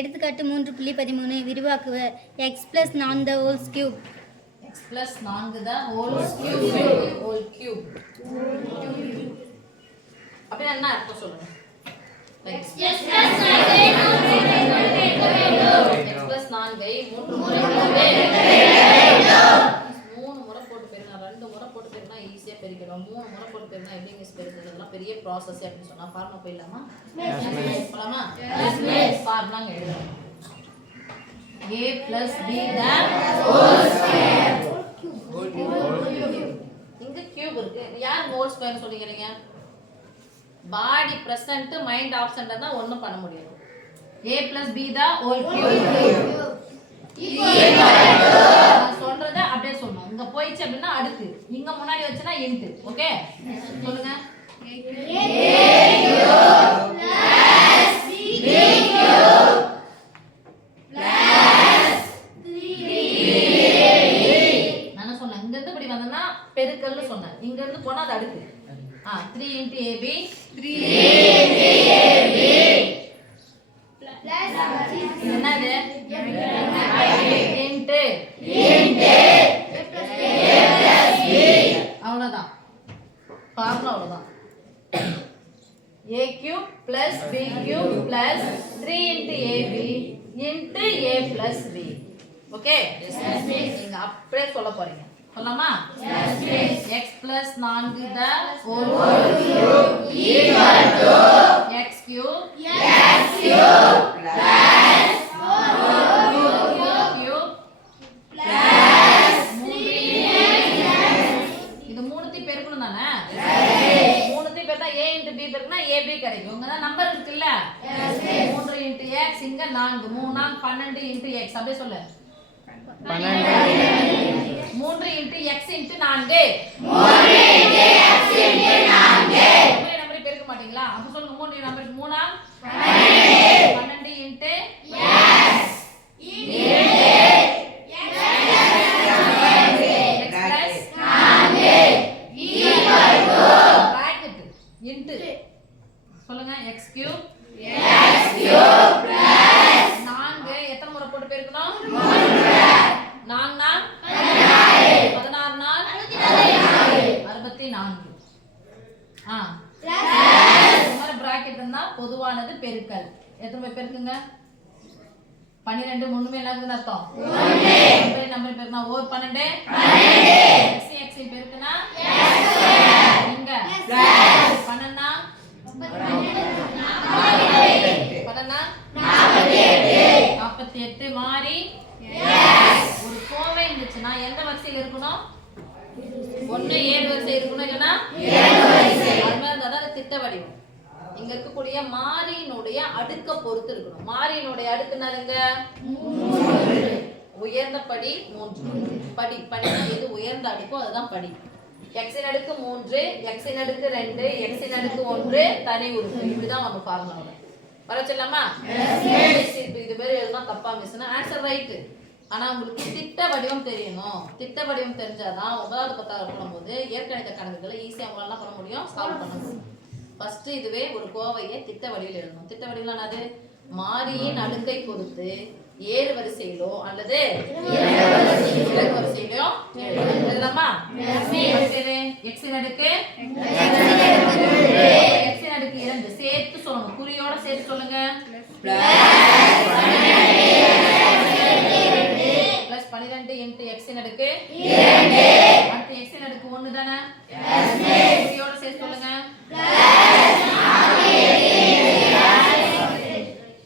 எடுத்துக்காட்டு 3.13 விரிவாக்குக. x plus 4 the whole cube. x plus 4 the whole cube. அப்படின்னா என்ன அர்த்தம் சொல்லுங்க? x plus 4 ஐ 3 முறை போட்டு பெருக்கணும். 2 முறை போட்டு பெருக்கினா ஈஸியா பெருக்கிடும். 3 முறை போட்டு பெருக்கினா எப்படி மிஸ் பெருக்குறதுலாம் பெரிய process அப்படி சொன்னா ஃபார்முலா போயிடலாமா? போலாமா? ஃபார்முலாங்க எழுதலாம். a plus b the whole square. இங்க கியூப் இருக்கு. யார் ஹோல் ஸ்கொயர் சொல்லிக்கிறீங்க? பாடி பிரசன்ட் மைண்ட் ஆப்சென்ட் தான் ஒண்ணும் பண்ண முடியாது. a plus b the whole cube நான் சொல்றத அப்படியே சொல்லணும். இங்க போயிச்சு அப்படினா அடுத்து, இங்க முன்னாடி வச்சனா இன்ட். ஓகே சொல்லுங்க. a cube plus b cube நான் சொன்னேன். இங்க இருந்து இப்படி வந்தனா பெருக்கல்னு சொன்னேன். இங்க இருந்து போனா அது அடுத்து. 3 into ab 3 into ab என்னது? இன்ட் அவ்வளவுதான். ஃபார்முலா அவ்வளவுதான். a cube plus b cube plus 3 into ab into a plus b. Okay நீங்க அப்படியே சொல்ல போறீங்க. சொல்லலாமா? x plus 4 the whole cube equal to x cube plus 4 cube plus 3 இது மூணுத்தி பெருக்கணும் தானே? மூணுத்தி பெருக்கா a into b பெருக்கனா ab கிடைக்கும். இங்க தான் நம்பர் இருக்குல்ல? 3 into x இங்க 4 3 12 into x அப்படியே சொல்லு. 3 into x into 4 3 into x into 4 மூணு நம்பரை பெருக்க மாட்டீங்களா? அப்ப சொல்லுங்க. 3 number 3 12 into x into x plus 4 equal to bracket into சொல்லுங்க. x cube plus 4 எத்தனை முறை போட்டு பெருக்கணும்? 4 4 16 நாள் 64. இந்த பிராக்கெட் இருந்தா பொதுவானது பெருக்கல். எத்தனை பெருக்குங்க? 12 மூணுமே என்னதுன்னு அர்த்தம்? 1 நம்பர் பெருக்குனா ஓர் 12 x x பெருக்குனா இங்க பண்ணனா 48 மாறி ஒரு கோவை இருந்துச்சுன்னா எந்த வரிசையில் இருக்கணும்? ஒண்ணு ஏழு வரிசை இருக்கணும், இல்லைன்னா அது மாதிரி அதாவது திட்ட வடிவம். இங்க இருக்கக்கூடிய மாறியினுடைய அடுக்க பொறுத்து இருக்கணும். மாறியினுடைய அடுக்கு என்னங்க? உயர்ந்த படி 3 படி. படினா எது உயர்ந்த அடுக்கோ அதுதான் படி. x இன் அடுக்கு 3 x இன் அடுக்கு 2 x இன் அடுக்கு 1 தனி உறுப்பு. இப்படிதான் நம்ம ஃபார்முலா வர சொல்லலாமா? இது பேர் எழுதுனா தப்பா மிஸ்னா ஆன்சர் ரைட். ஆனா உங்களுக்கு திட்ட வடிவம் தெரியணும். திட்ட வடிவம் தெரிஞ்சாதான் 9வது 10வது பண்ணும்போது இயற்கணித கணக்குகளை ஈஸியா உங்களால பண்ண முடியும், சால்வ் பண்ண முடியும். ஃபர்ஸ்ட் இதுவே ஒரு கோவையை திட்ட வடிவில் எழுதணும். திட்ட வடிவில் என்னது? மாறியின் அடுக்கை பொறுத்து ஏறு வரிசையிலோ அல்லது இலக்கு வரிசையிலோ எழுதலாமா? x இன் அடுக்கு x இன் அடுக்கு 2 சேர்த்து சொல்லணும். குறியோட சேர்த்து சொல்லுங்க. பிளஸ் 12 into x இன் அடுக்கு 2 அடுத்து x இன் அடுக்கு 1 தானே? குறியோட சேர்த்து சொல்லுங்க.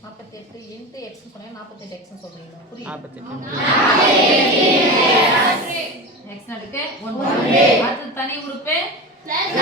48 into x சொன்னீங்க 48 x சொல்றீங்க. புரியுது? 48 x இன் அடுக்கு 1 அடுத்து தனி உறுப்பு பிளஸ்